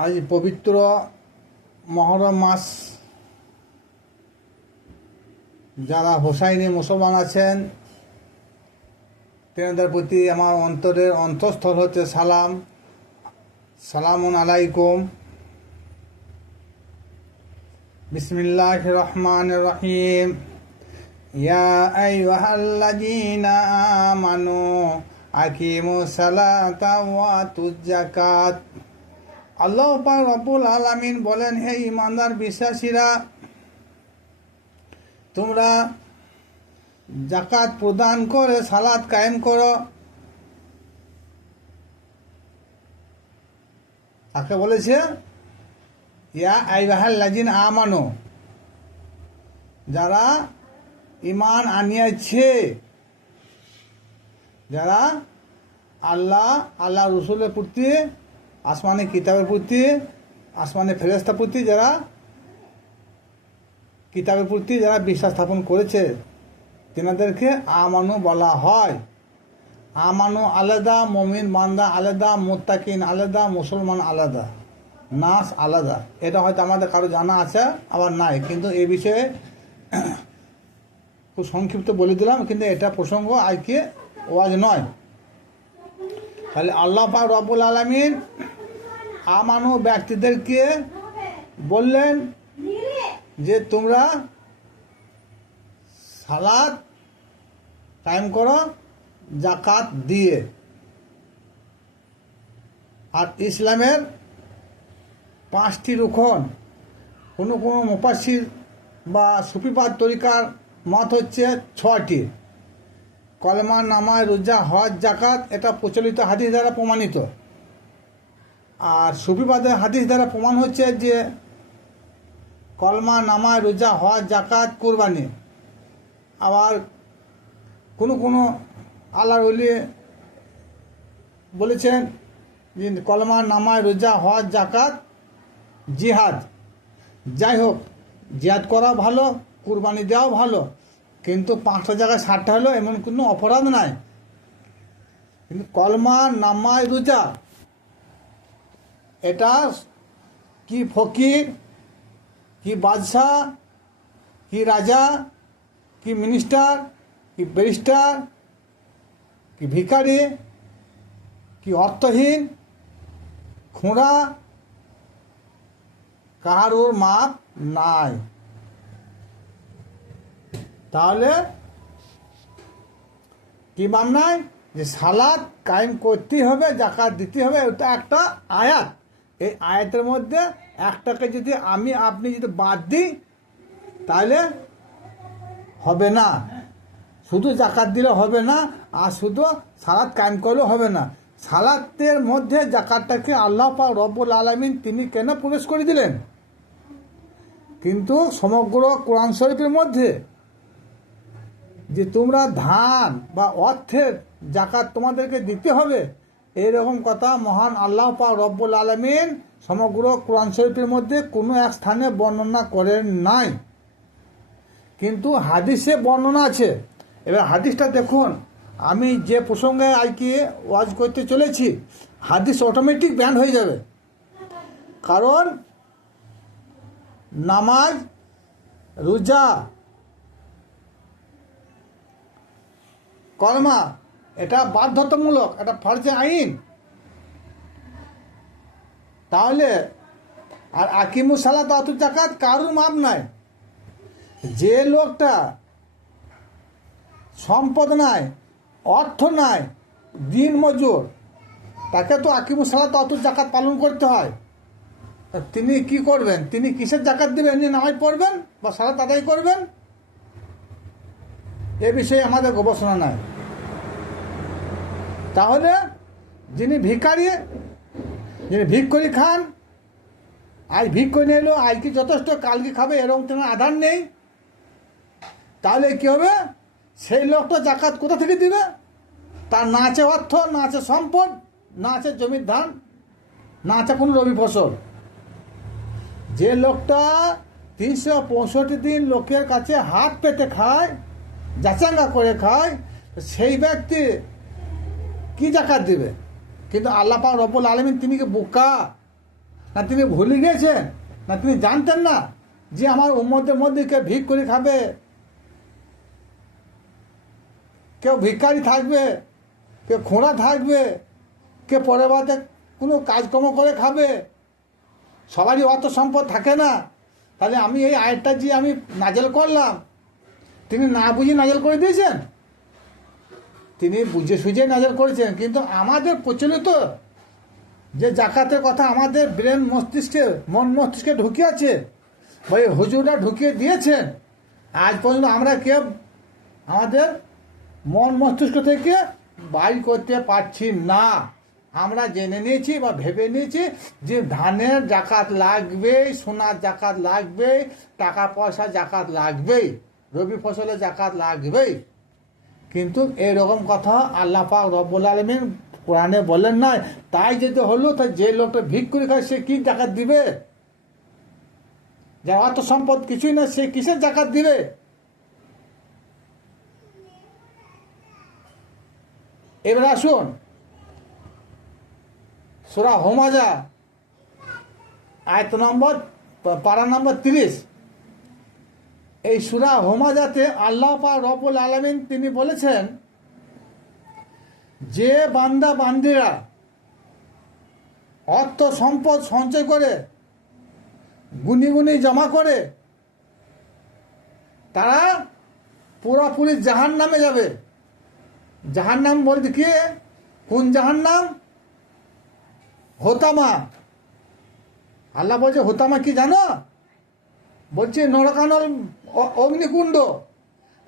আজ পবিত্র মহরম মাস। যারা হোসাইনি মুসলমান আছেন তেনাদের প্রতি আমার অন্তরের অন্তঃস্থল হচ্ছে সালাম। সালামুন আলাইকুম। বিসমিল্লাহির রহমানির রহিম। ইয়া আইয়ুহাল্লাযীনা আমানু আকিমুস সালাতা ওয়া আতুজ যাকাত। আল্লাহ পাক রব্বুল আলামিন বলেন, হে ঈমানদার বিশ্বাসীরা, তোমরা যাকাত প্রদান করে সালাত কায়েম করো। তাকে বলেছে ইয়া আইয়ুহাল্লাযীনা আমানু, যারা ঈমান আনিয়েছে, যারা আল্লাহ রসুলের প্রতি, আসমানি কিতাবের প্রতি, আসমানি ফেরেশতার প্রতি, যারা কিতাবের প্রতি যারা বিশ্বাস স্থাপন করেছে, তেনাদেরকে আমানু বলা হয়। আমানু আলাদা, মুমিন বান্দা আলাদা, মুত্তাকিন আলাদা, মুসলমান আলাদা, নাস আলাদা। এটা হয়তো আমাদের কারো জানা আছে, আবার নাই, কিন্তু এই বিষয়ে খুব সংক্ষিপ্ত বলে দিলাম, কিন্তু এটা প্রসঙ্গ আজকে ওয়াজ নয়। তাহলে আল্লাহ পাক রব্বুল আলামিন আমানু ব্যক্তিদেরকে বললেন যে তোমরা সালাত কায়েম করো যাকাত দিয়ে। আর ইসলামের 5টি রুকন, কোনো মুফাসসির বা সুফিবাদ তরিকার মত হচ্ছে 6টি। কলেমা, নামাজ, রোজা, হজ, যাকাত, এটা প্রচলিত হাদিস দ্বারা প্রমাণিত। আর সুফিবাদের হাদিস দ্বারা প্রমাণ হচ্ছে যে কলমা, নামাজ, রোজা, হজ, যাকাত, কুরবানি। আবার কোনো আল্লাহর ওলি বলেছেন যে কলমা, নামাজ, রোজা, হজ, যাকাত, জিহাদ। যাই হোক, জিহাদ করা ভালো, কুরবানি দেওয়াও ভালো, কিন্তু 5টা জায়গায় 60টা হলো এমন কোনো অপরাধ নাই। কিন্তু কলমা, নামাজ, রোজা, এটা কি ফকির, কি বাদশাহ, কি রাজা, কি মিনিস্টার, কি ব্যারিস্টার, কি ভিখারি, কি অর্থহীন, খোঁড়া, কারোর মাপ নাই। তাহলে কি মাপ নাই? যে সালাত কায়েম করতে হবে, যাকাত দিতে হবে। ওটা একটা আয়াত। এই আয়াতের মধ্যে একটাকে যদি আপনি যদি বাদ দিই তাহলে হবে না। শুধু যাকাত দিলে হবে না, আর শুধু সালাত কায়েম করলেও হবে না। সালাতের মধ্যে যাকাতটাকে আল্লাহ পাক রব্বুল আলামিন তিনি কেন প্রবেশ করে দিলেন? কিন্তু সমগ্র কোরআন শরীফের মধ্যে যে তোমরা ধান বা অর্থের যাকাত তোমাদেরকে দিতে হবে, এইরকম কথা মহান আল্লাহ পাক রব্বুল আলামিন সমগ্র কোরআন শরীফের মধ্যে কোনো এক স্থানে বর্ণনা করেন নাই, কিন্তু হাদিসে বর্ণনা আছে। এবার হাদিসটা দেখুন। আমি যে প্রসঙ্গে আজকে ওয়াজ করতে চলেছি, হাদিস অটোমেটিক ব্যান হয়ে যাবে। কারণ নামাজ, রোজা, কলমা এটা বাধ্যতামূলক, এটা ফরজে আইন। তাহলে আর আকিমুস সালাত ওয়া আতুজ যাকাত কারোর মাপ নাই। যে লোকটা সম্পদ নাই, অর্থ নাই, দিন মজুর, তাকে তো আকিমুস সালাত ওয়া আতুজ যাকাত পালন করতে হয়। তিনি কি করবেন? তিনি কিসের যাকাত দেবেন? যে নামাজ পড়বেন বা সালাত আদায় করবেন? এ বিষয়ে আমাদের গবেষণা নাই। তাহলে যিনি ভিখারি, যিনি ভিক করে খান, আজ ভিক করে নিয়ে এলো, আজকে যথেষ্ট, কালকে খাবে, এরকম তেনার আধার নেই, তাহলে কী হবে? সেই লোকটা যাকাত কোথা থেকে দিবে? তার না আছে অর্থ, না আছে সম্পদ, না আছে জমির ধান, না আছে কোনো রবি ফসল। যে লোকটা 365 দিন লোকের কাছে হাত পেতে খায়, যাচাঙ্গা করে খায়, সেই ব্যক্তি কি যাকাত দিবে? কিন্তু আল্লাহ পাক রব্বুল আলামিন তিনি কি বোকা? না তিনি ভুলে গিয়েছেন, না তিনি জানতেন না যে আমার উম্মতের মধ্যে কেউ ভিক করে খাবে, কেউ ভিক্ষারি থাকবে, কেউ খোঁড়া থাকবে, কেউ পরের বাদে কোনো কাজকর্ম করে খাবে, সবারই অত সম্পদ থাকে না। তাহলে আমি এই আয়াতটা যে আমি নাজেল করলাম, তিনি না বুঝে নাজেল করে দিয়েছেন, তিনি বুঝে সুঝে নাজেল করেছেন। কিন্তু আমাদের প্রচলিত যে জাকাতের কথা আমাদের ব্রেন মস্তিষ্কে মন মস্তিষ্কে ঢুকে আছে, ওই হুজুররা ঢুকিয়ে দিয়েছেন, আজ পর্যন্ত আমরা কেউ আমাদের মন মস্তিষ্ক থেকে বাইর করতে পারছি না। আমরা জেনে নিয়েছি বা ভেবে নিয়েছি যে ধানের জাকাত লাগবেই, সোনার জাকাত লাগবেই, টাকা পয়সা জাকাত লাগবেই, রবি ফসলের জাকাত লাগবেই। কিন্তু এরকম কথা আল্লাহ পাক রব্বুল আলামিন কোরআনে বলেন নাই। তাই যদি হলো, তাই যে লোকটা ভিক করে খায় সে কি জাকাত দিবে? যার অত সম্পদ কিছুই না, সে কিসের জাকাত দিবে? এবার আসুন সূরা হুমাযা আয়াত নম্বর পারা নম্বর 30। এই সূরা হুমাযাতে আল্লাহ পাক রব্বুল আলামিন তিনি বলেছেন যে বান্দা বান্দিরা অর্থ সম্পদ সঞ্চয় করে গুনি গুনি জমা করে তারা পুরোপুরি জাহান্নামে যাবে। জাহান্নাম বলতে কি? কোন জাহান্নাম? হোতামা। আল্লাহ বলছে হোতামা কি জানো? বলছে নরকানল, অগ্নিকুণ্ড।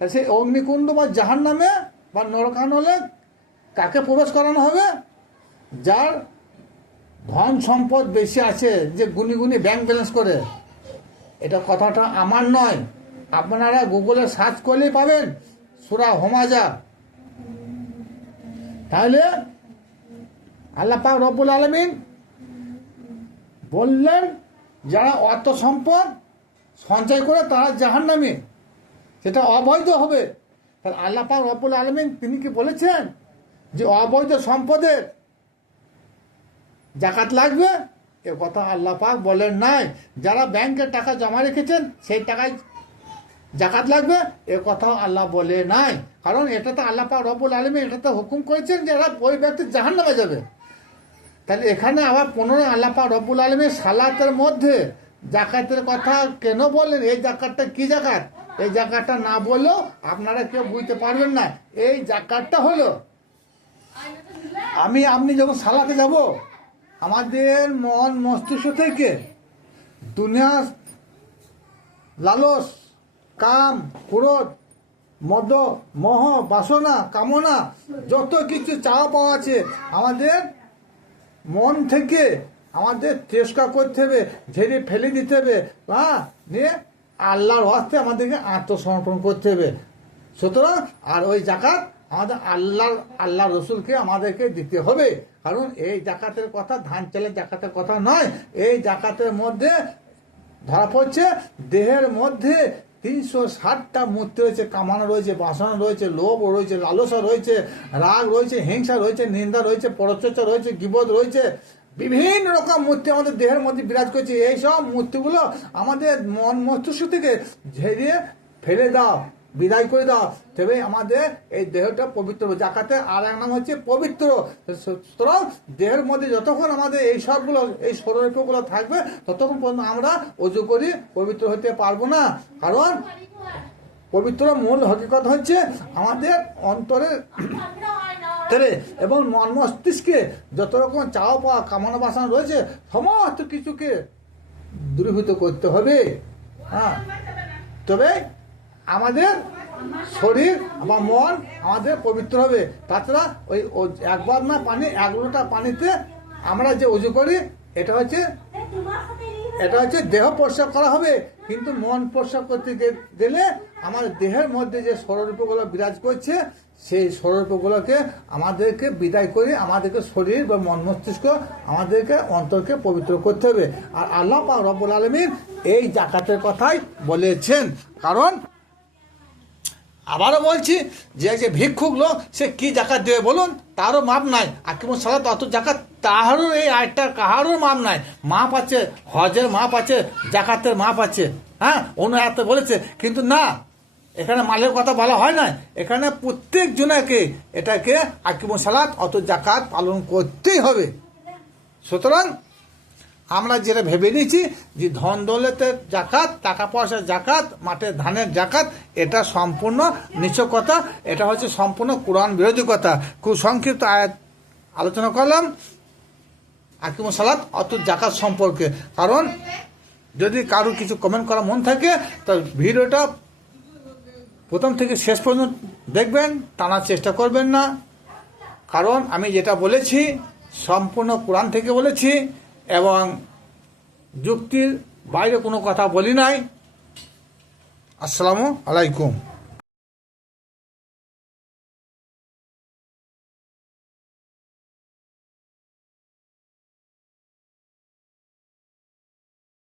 সেই অগ্নিকুণ্ড বা জাহান্নামে বা নরকানলে কাকে প্রবেশ করানো হবে? যার ধন সম্পদ বেশি আছে, যে গুনি গুনি ব্যাংক ব্যালেন্স করে। এটা কথাটা আমার নয়, আপনারা গুগলে সার্চ করলেই পাবেন সূরা হুমাযা। তাহলে আল্লাহ পাক রব্বুল আলামিন বললেন যারা অর্থ সম্পদ সঞ্চয় করে তারা জাহান্নামী, সেটা অবৈধ হবে। তাহলে আল্লাহ পাক রব্বুল আলামিন তিনি কি বলেছেন যে অবৈধ সম্পদের জাকাত লাগবে? এ কথা আল্লাহ পাক বলেন নাই। যারা ব্যাংকে টাকা জমা রেখেছেন সেই টাকায় জাকাত লাগবে, এ কথাও আল্লাহ বলে নাই। কারণ এটা তো আল্লাহ পাক রব্বুল আলামিন এটাতে হুকুম করেছেন যে এরা ওই ব্যক্তি জাহান্নামে যাবে। তাহলে এখানে আবার পুনরায় আল্লাহ পাক রব্বুল আলামিন সালাতের মধ্যে জাকাতের কথা কেন বললেন? এই জাকাতটা কি জাকাত? এই জাকাতটা না বললেও আপনারা কেউ বুঝতে পারবেন না। এই জাকাতটা হলো আপনি যখন সালাতে যাব, আমাদের মন মস্তিষ্ক থেকে দুনিয়ার লালস, কাম, ক্রোধ, মদ, মোহ, বাসনা, কামনা, যত কিছু চাওয়া পাওয়া আছে আমাদের মন থেকে আমাদের তিরস্কার করতে হবে, ঝেড়ে ফেলে দিতে হবে। নিয়ে আল্লাহর হস্তে আমাদেরকে আত্মসমর্পণ করতে হবে। সুতরাং আর ওই জাকাত আমাদের আল্লাহ রসুলকে আমাদেরকে দিতে হবে। কারণ এই জাকাতের কথা ধান চালের জাকাতের কথা নয়। এই জাকাতের মধ্যে ধরা পড়ছে দেহের মধ্যে 360টা মূর্তি রয়েছে, কামনা রয়েছে, বাসনা রয়েছে, লোভ রয়েছে, লালসা রয়েছে, রাগ রয়েছে, হিংসা রয়েছে, নিন্দা রয়েছে, পরচর্চা রয়েছে, গীবত রয়েছে, বিভিন্ন রকম মূর্তি আমাদের দেহের মধ্যে বিরাজ করছে। এই সব মূর্তিগুলো আমাদের মন মস্তিষ্ক থেকে ঝেড়িয়ে ফেলে দাও, বিদায় করে দাও, তবে আমাদের এই দেহটা পবিত্র হবে। জাকাতের আর এক নাম হচ্ছে পবিত্র। সুতরাং দেহের মধ্যে যতক্ষণ আমাদের এই সবগুলো এই ষড়যন্ত্রগুলো থাকবে ততক্ষণ পর্যন্ত আমরা অজু করি পবিত্র হতে পারবো না। কারণ পবিত্র মূল হকিকত হচ্ছে আমাদের অন্তরের এবং মন মস্তিষ্কে যত রকম চাওয়া পাওয়া কামনা বাসনা রয়েছে সমস্ত কিছুকে দূরীভূত করতে হবে। তবে আমাদের শরীর বা মন আমাদের পবিত্র হবে। তাছাড়া ওই একবার না পানি, 1 লোটা পানিতে আমরা যে উজু করি এটা হচ্ছে দেহ পরিষ্কার করা হবে। কিন্তু মন পরিষ্কার করতে গেলে আমার দেহের মধ্যে যে ষড়রূপগুলো বিরাজ করছে সেই ষড়রূপগুলোকে আমাদেরকে বিদায় করে আমাদেরকে শরীর বা মন মস্তিষ্ক আমাদেরকে অন্তরকে পবিত্র করতে হবে। আর আল্লাহ পাক রব্বুল আলামিন এই জাকাতের কথাই বলেছেন। কারণ আবারও বলছি যে ভিক্ষুক লোক সে কি জাকাত দেবে বলুন? তারও মাপ নাই। আকিমুস সালাত অত জাকাত তাহারও এই আয়টা কাহারও মাপ নাই। মাপ আছে, হজের মাপ আছে, জাকাতের মাপ আছে, হ্যাঁ অন্য আয়াতে বলেছে, কিন্তু না, এখানে মালের কথা বলা হয় না। এখানে প্রত্যেক জনাকে এটাকে আকিমুস সালাত অত জাকাত পালন করতেই হবে। সুতরাং আমরা যেটা ভেবে নিয়েছি যে ধন দৌলতের জাকাত, টাকা পয়সার জাকাত, মাঠের ধানের জাকাত, এটা সম্পূর্ণ নিচ কথা, এটা হচ্ছে সম্পূর্ণ কোরআন বিরোধী কথা। খুব সংক্ষিপ্ত আয়াত আলোচনা করলাম আকিমুস সালাত অত জাকাত সম্পর্কে। কারণ যদি কারো কিছু কমেন্ট করা মন থাকে তো ভিডিওটা প্রথম থেকে শেষ পর্যন্ত দেখবেন, টানার চেষ্টা করবেন না। কারণ আমি যেটা বলেছি সম্পূর্ণ কোরআন থেকে বলেছি এবং যুক্তির বাইরে কোনো কথা বলি নাই। আসসালামু আলাইকুম।